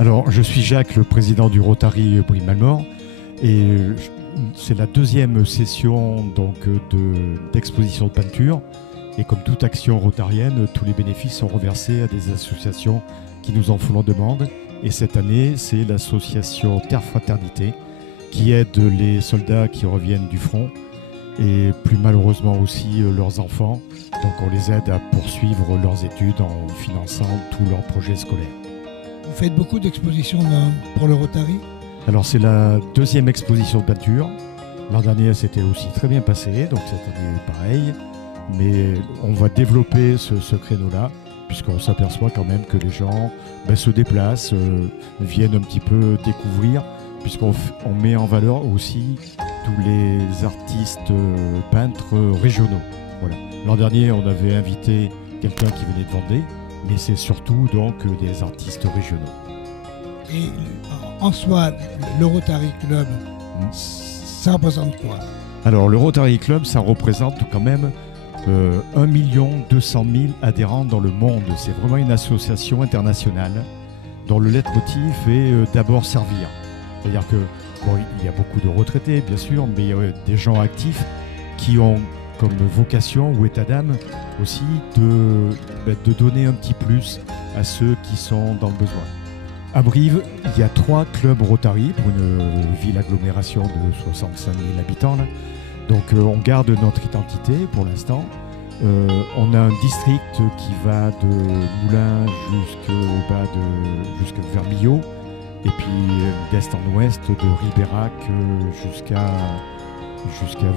Alors, je suis Jacques, le président du Rotary Brie-Malmort, et c'est la deuxième session d'exposition de peinture. Et comme toute action rotarienne, tous les bénéfices sont reversés à des associations qui nous en font la demande. Et cette année, c'est l'association Terre Fraternité qui aide les soldats qui reviennent du front et plus malheureusement aussi leurs enfants. Donc on les aide à poursuivre leurs études en finançant tous leurs projets scolaires. Vous faites beaucoup d'expositions pour le Rotary? Alors c'est la deuxième exposition de peinture. L'an dernier c'était aussi très bien passé, donc cette année pareil. Mais on va développer ce créneau-là, puisqu'on s'aperçoit quand même que les gens se déplacent, viennent un petit peu découvrir, puisqu'on met en valeur aussi tous les artistes peintres régionaux. Voilà. L'an dernier, on avait invité quelqu'un qui venait de Vendée, mais c'est surtout donc des artistes régionaux. Et en soi, le Rotary Club, ça représente quoi? Alors, le Rotary Club, ça représente quand même 1 200 000 adhérents dans le monde. C'est vraiment une association internationale dont le leitmotiv est d'abord servir. C'est-à-dire que il y a beaucoup de retraités, bien sûr, mais il y a des gens actifs qui ont comme vocation ou état d'âme aussi de donner un petit plus à ceux qui sont dans le besoin. À Brive, il y a 3 clubs Rotary pour une ville agglomération de 65 000 habitants. Là. Donc on garde notre identité pour l'instant. On a un district qui va de Moulins jusque vers Millau, et puis d'est en ouest, de Ribérac jusqu'à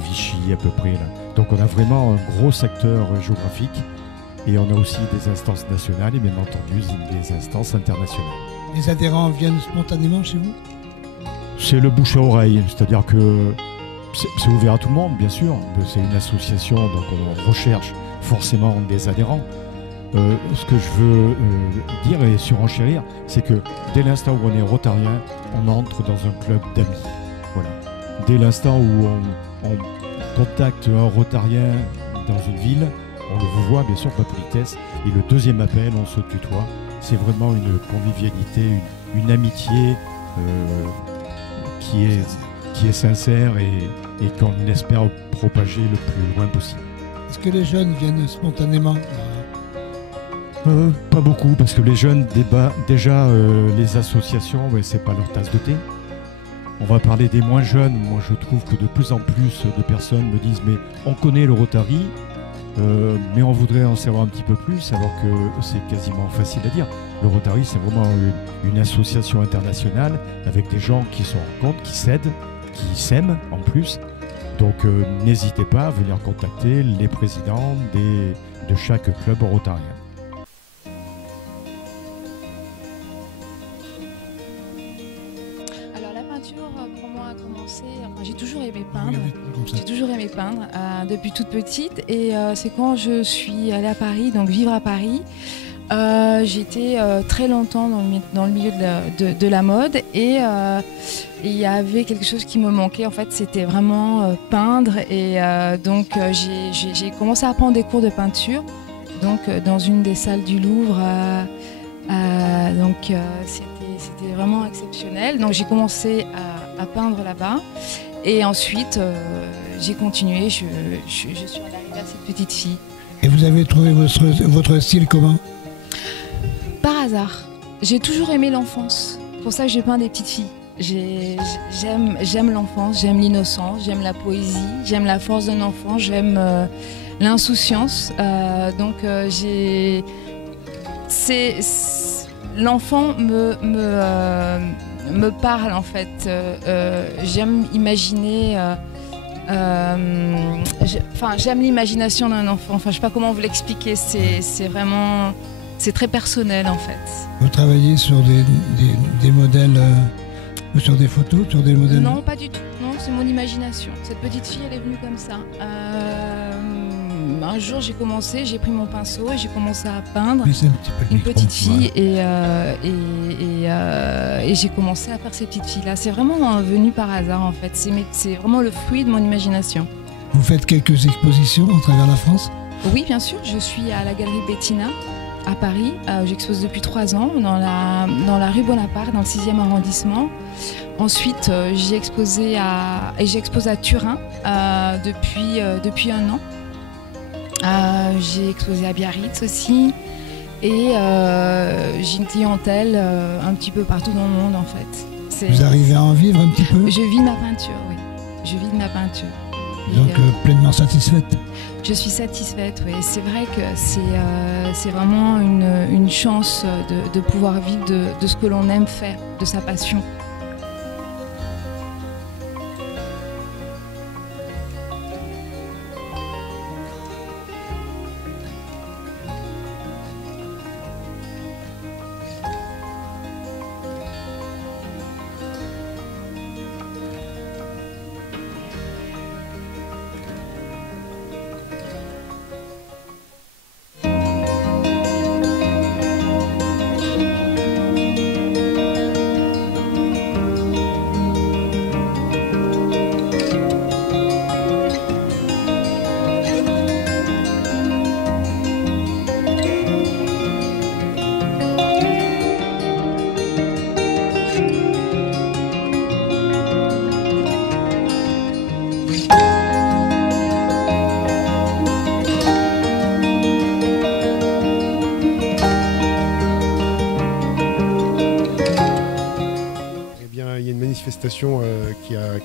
Vichy à peu près. Là. Donc on a vraiment un gros secteur géographique, et on a aussi des instances nationales et bien entendu des instances internationales. Les adhérents viennent spontanément chez vous? C'est le bouche à oreille, c'est-à-dire que c'est ouvert à tout le monde, bien sûr. C'est une association, donc on recherche forcément des adhérents. Ce que je veux dire et surenchérir, c'est que dès l'instant où on est rotarien, on entre dans un club d'amis. Voilà. Dès l'instant où on contacte un rotarien dans une ville, on le vous voit, bien sûr, par politesse. Et le deuxième appel, on se tutoie. C'est vraiment une convivialité, une amitié qui est sincère et qu'on espère propager le plus loin possible. Est-ce que les jeunes viennent spontanément? Pas beaucoup, parce que les jeunes, déjà, les associations, c'est pas leur tasse de thé. On va parler des moins jeunes. Moi, je trouve que de plus en plus de personnes me disent « mais on connaît le Rotary, mais on voudrait en savoir un petit peu plus », alors que c'est quasiment facile à dire. Le Rotary, c'est vraiment une association internationale avec des gens qui se rencontrent, qui s'aident, qui s'aiment en plus. Donc n'hésitez pas à venir contacter les présidents de chaque club rotarien. Alors la peinture pour moi a commencé, j'ai toujours aimé peindre. J'ai toujours aimé peindre depuis toute petite, et c'est quand je suis allée à Paris, donc vivre à Paris. J'étais très longtemps dans le milieu de la mode, et il y avait quelque chose qui me manquait, en fait, c'était vraiment peindre, et donc j'ai commencé à prendre des cours de peinture donc dans une des salles du Louvre, donc c'était vraiment exceptionnel. Donc j'ai commencé à peindre là-bas, et ensuite j'ai continué, je suis arrivée à cette petite fille. Et vous avez trouvé votre style comment? Par hasard. J'ai toujours aimé l'enfance. C'est pour ça que j'ai peint des petites filles. J'aime l'enfance, j'aime l'innocence, j'aime la poésie, j'aime la force d'un enfant, j'aime l'insouciance. L'enfant me parle, en fait. J'aime imaginer. J'aime l'imagination d'un enfant. Enfin, je sais pas comment vous l'expliquer. C'est vraiment. C'est très personnel, en fait. Vous travaillez sur des modèles, ou sur des photos, sur des modèles? Non, pas du tout. Non, c'est mon imagination. Cette petite fille, elle est venue comme ça. Un jour, j'ai pris mon pinceau et j'ai commencé à peindre une petite fille, et j'ai commencé à faire ces petites filles-là. C'est vraiment venu par hasard, en fait. C'est vraiment le fruit de mon imagination. Vous faites quelques expositions à travers la France? Oui, bien sûr. Je suis à la galerie Bettina à Paris. J'expose depuis 3 ans dans la rue Bonaparte, dans le 6e arrondissement. Ensuite, j'expose à Turin depuis 1 an. J'ai exposé à Biarritz aussi. Et j'ai une clientèle un petit peu partout dans le monde en fait. Vous arrivez à en vivre un petit peu? Je vis ma peinture, oui. Je vis de ma peinture. Donc pleinement satisfaite? Je suis satisfaite, oui. C'est vrai que c'est vraiment une chance de pouvoir vivre de ce que l'on aime faire, de sa passion.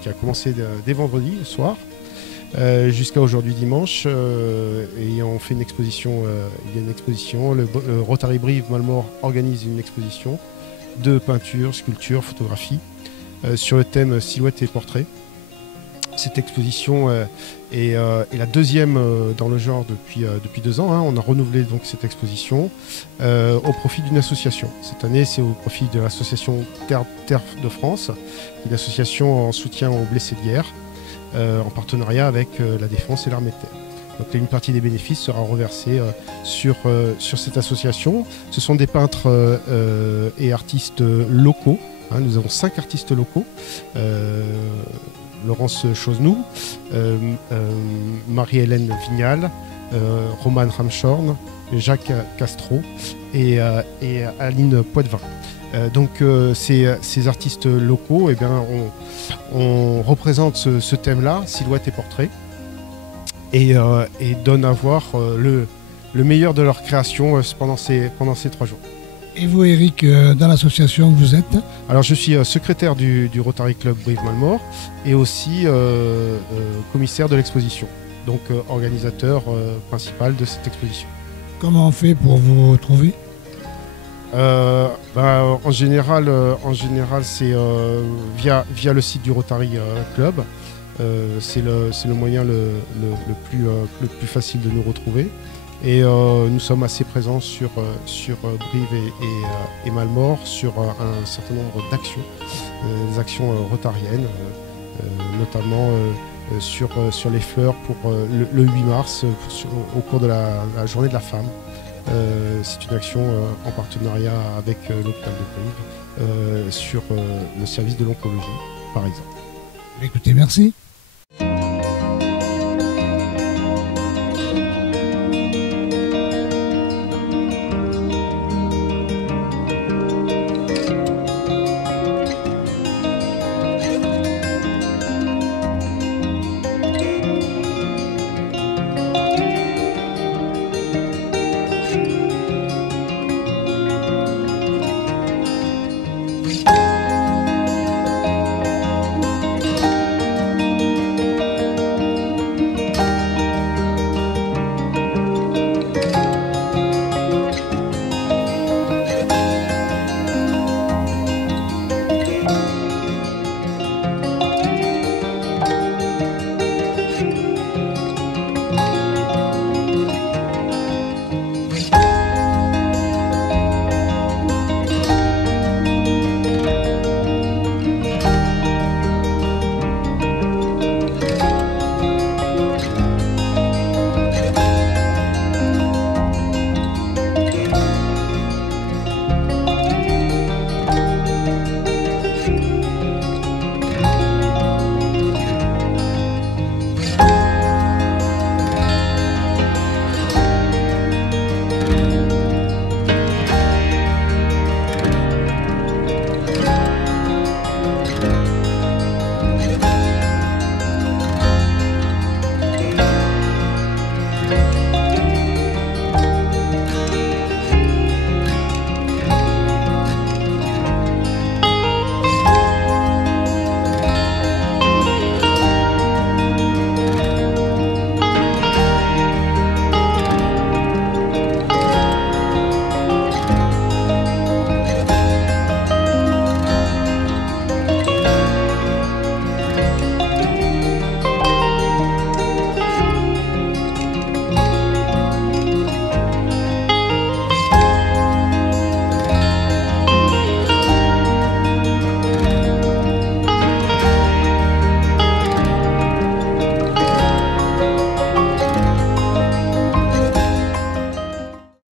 Qui a commencé dès vendredi soir jusqu'à aujourd'hui dimanche et on fait une exposition, il y a une exposition, le Rotary Brive-Malmort organise une exposition de peinture, sculpture, photographie sur le thème silhouette et portrait. Cette exposition est la deuxième dans le genre depuis 2 ans. On a renouvelé donc cette exposition au profit d'une association. Cette année, c'est au profit de l'association Terre de France, qui est une association en soutien aux blessés de guerre, en partenariat avec la Défense et l'Armée de Terre. Donc une partie des bénéfices sera reversée sur cette association. Ce sont des peintres et artistes locaux. Nous avons 5 artistes locaux. Laurence Chosnou, Marie-Hélène Vignal, Roman Ramschorn, Jacques Castro et Aline Poitvin. Donc ces artistes locaux, eh bien, on représente ce thème-là, silhouette et portrait, et donne à voir le meilleur de leur création pendant ces 3 jours. Et vous, Eric, dans l'association que vous êtes? Alors, je suis secrétaire du Rotary Club Brive-Malmort et aussi commissaire de l'exposition, donc organisateur principal de cette exposition. Comment on fait pour vous trouver? En général, c'est via le site du Rotary Club. C'est le moyen le plus facile de nous retrouver. Et nous sommes assez présents sur Brive et Malmort sur un certain nombre d'actions, des actions rotariennes, notamment sur les fleurs pour le 8 mars, au cours de la journée de la femme. C'est une action en partenariat avec l'hôpital de Brive sur le service de l'oncologie, par exemple. Écoutez, merci.